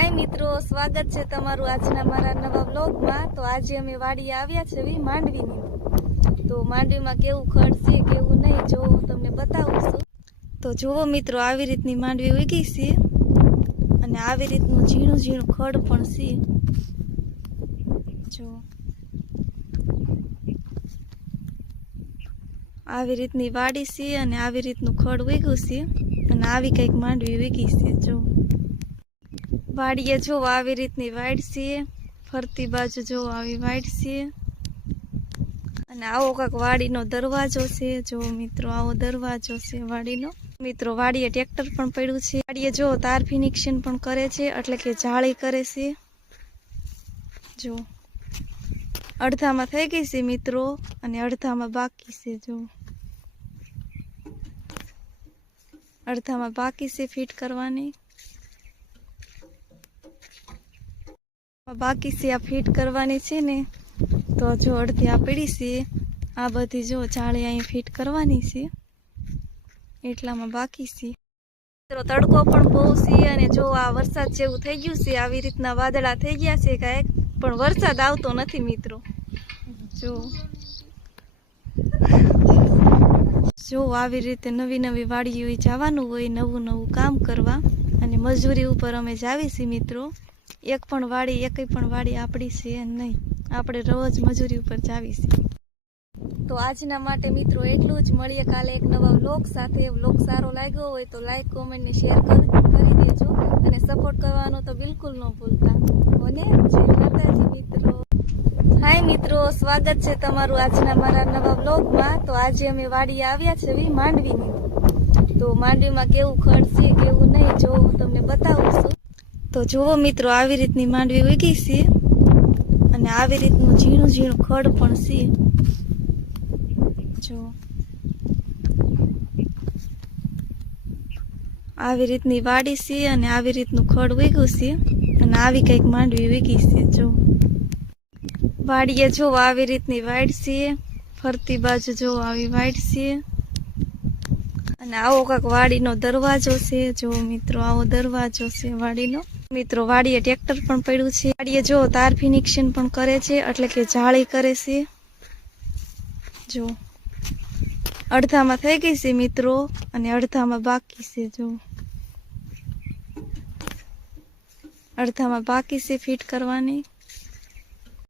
हाय मित्रों, स्वागत है तमारू आजना मारा नवा व्लॉग में। तो आज अमे वाड़ी आव्या छे मांडवी नी। तो मांडवी में केवुं खड़ छे केवुं नहीं जो हूँ तमने बतावुं छुं। तो जोवो मित्रों, आवी रीतनी मांडवी उगी छे अने आवी रीतनुं झीणुं झीणुं खड़ पण छे। जो आवी रीतनी वाड़ी छे अने आवी रीतनुं खड़ उग्युं छे अने आवी कंईक मांडवी उगी छे। जो वाड़िए जो आवी रीतनी वाइट छे, फरती बाजू जो आवी वाइट छे अने आवो काक वाड़ीनो दरवाजो छे। जो मित्रों आवो दरवाजो छे वाड़ीनो। मित्रों वाड़ीए ट्रेक्टर पण पड्युं छे। वाड़ीए जो तार फिनिक्शन पण करे छे એટલે કે જાળી કરે છે। जो અડધામાં થઈ ગઈ છે મિત્રો અને અડધામાં બાકી છે। જો અડધામાં બાકી છે ફિટ કરવાની। बाकी से आ फिट करवानी छे ने तो जो अर्धी आ पड़ी छे आ बधी जो जाળી અહીં फिट करवानी छे એટલામાં बाकी छे। तो तड़को पण बहु छे अने जो आ वरसाद जेवुं थई गयुं छे, आवी रीतना वादळा थई गया छे कांईक, पण वरसाद आवतो नथी मित्रों। जो जो आवी रीते नवी नवी वाड़ीओ जवानुं होय, नवुं नवुं काम करवा अने मजूरी उपर अमे जावी छीए मित्रों। एक पण वाड़ी आपणी छे नहीं, आपणे रोज मजूरी पर जावी छे। तो आजना माटे मित्रों एटलुं ज। मळीए काले एक नवा व्लॉग साथे। व्लॉग सारो लाग्यो होय तो लाइक कमेंट ने शेर करी देजो अने सपोर्ट करवानो तो बिल्कुल न भूलता। ओने जय माताजी मित्रों। हाय मित्रों, स्वागत है तमारू आजना मारा नवा व्लॉग में। तो आज अमे वाड़ी आव्या छे मांडवी नी। तो मांडवी में केवुं खड़ छे केवुं नहीं जो हूँ तमने बतावुं छुं। तो जोवो मित्रों आवी रीतनी मांडवी उगी छे अने आवी रीतनुं झीणुं झीणुं खड़ पण छे। जो आवी रीतनी वाड़ी छे अने आवी रीतनुं खड़ उग्युं छे अने आवी कंईक मांडवी उगी छे। जो वाड़ीए जो आवी रीतनी वाइट छे, फरती बाजू जो आवी वाइट छे अने आवो काक वाड़ीनो दरवाजो छे। जो मित्रों आवो दरवाजो छे वाड़ीनो। मित्रों वाड़ीए ट्रेक्टर पण पड्युं छे। वाड़ीए जो तार फिनिक्शन पण करे छे એટલે કે જાળી કરે છે। जो અડધામાં થઈ ગઈ છે મિત્રો અને અડધામાં બાકી છે। જો અડધામાં બાકી છે ફિટ કરવાની।